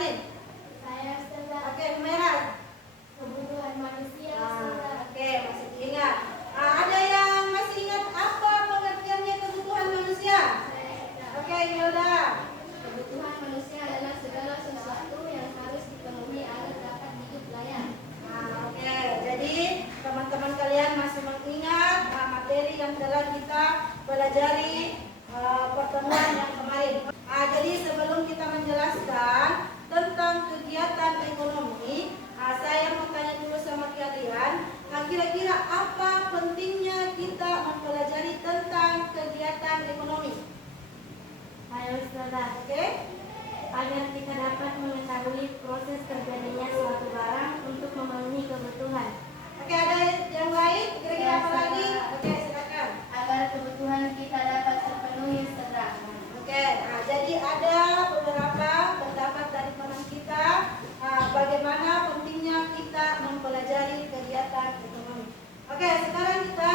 kemarin? Saya Ustazah. Oke, merah. Kebutuhan manusia Ustazah. Oke, masih diingat. Ada yang masih ingat apa pengertiannya kebutuhan manusia? Oke, Hilda. Kebutuhan manusia adalah segala sesuatu yang harus dipenuhi agar dapat hidup layak. Oke, jadi teman-teman kalian masih mengingat materi yang telah kita pelajari pertemuan yang kemarin. Jadi sebelum kita menjelaskan tentang kegiatan ekonomi, saya mau tanya dulu sama kalian, kira-kira apa pentingnya kita mempelajari tentang kegiatan ekonomi? Ayo Ustazah. Oke? Agar kita dapat mengetahui proses terjadinya suatu barang untuk memenuhi kebutuhan. Oke, ada yang lain? Kira-kira apa lagi? Oke, silakan. Agar kebutuhan kita dapat terpenuhi Ustazah. Oke, jadi ada beberapa pendapat dari teman kita bagaimana pentingnya kita mempelajari kegiatan ekonomi. Oke, sekarang kita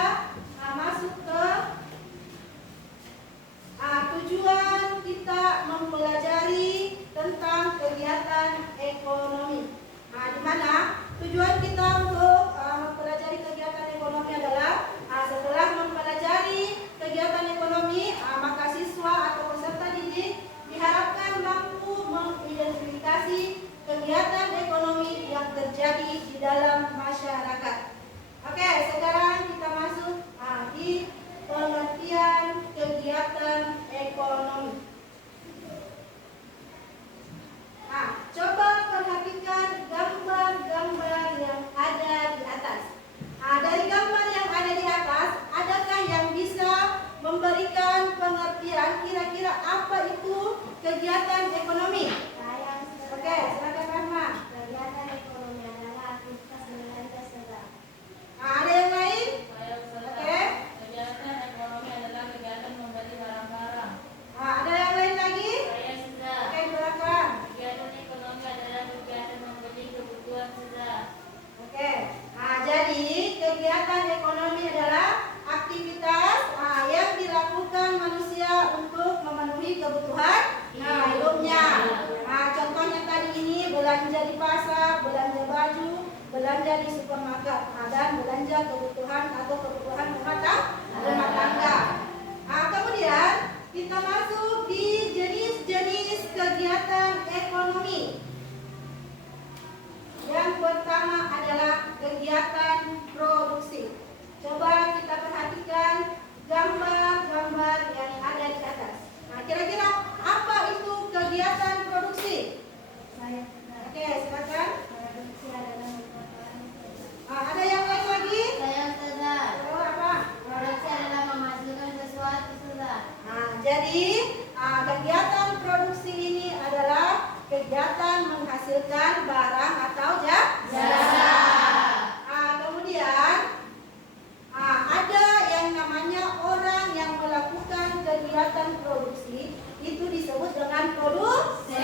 masuk ke tujuan kita mempelajari tentang kegiatan ekonomi. Di mana tujuan kita untuk mempelajari kegiatan ekonomi adalah setelah mempelajari kegiatan ekonomi, maka siswa atau peserta didik diharapkan mampu mengidentifikasi kegiatan ekonomi yang terjadi di dalam masyarakat. Oke, sekarang kita masuk di pengertian kegiatan ekonomi. Coba perhatikan gambar-gambar yang ada di atas. Dari gambar yang ada di atas, adakah yang bisa memberikan pengertian kira-kira apa itu kegiatan ekonomi? Oke, silakan Rahma. Kegiatan ekonomi adalah aktivitas belanja Ustazah. Ada yang lain? Oke. Kegiatan ekonomi adalah kegiatan membeli barang-barang. Ada yang lain lagi? Saya sudah. Oke, silakan. Kegiatan ekonomi adalah kegiatan membeli kebutuhan sudah. Oke, jadi kegiatan ekonomi adalah aktivitas yang dilakukan manusia untuk memenuhi kebutuhan hidupnya. Contohnya tadi ini belanja di pasar, belanja baju, belanja di supermarket, dan belanja kebutuhan atau kebutuhan rumah tangga. Kemudian kita masuk di jenis-jenis kegiatan ekonomi. Yang pertama adalah kegiatan produksi. Coba kita perhatikan gambar-gambar yang ada di atas. Kira-kira apa itu kegiatan produksi? Oke, silakan. Produksi adalah merupakan Ada yang lain lagi? Saya Ustazah. Apa? Produksi adalah menghasilkan sesuatu Ustazah. Jadi kegiatan produksi ini adalah kegiatan menghasilkan barang atau jasa. Kemudian ada yang namanya orang yang melakukan kegiatan produksi, itu disebut dengan produsen.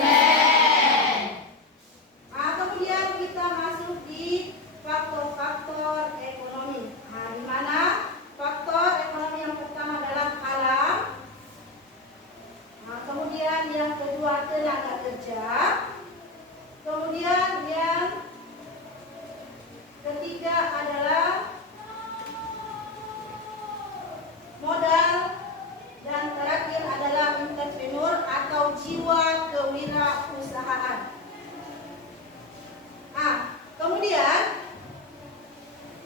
Kemudian kita masuk di faktor-faktor ekonomi. Di mana faktor ekonomi yang pertama adalah alam. Kemudian yang kedua tenaga kerja. Kemudian yang ketiga adalah modal, dan terakhir adalah entrepreneur atau jiwa kewirausahaan. Kemudian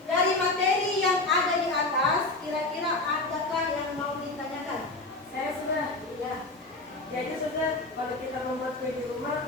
dari materi yang ada di atas, kira-kira adakah yang mau ditanyakan? Saya sudah. Ya. Jadi sudah, kalau kita membuat kue di rumah,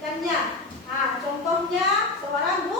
membelikannya. Nah, contohnya seorang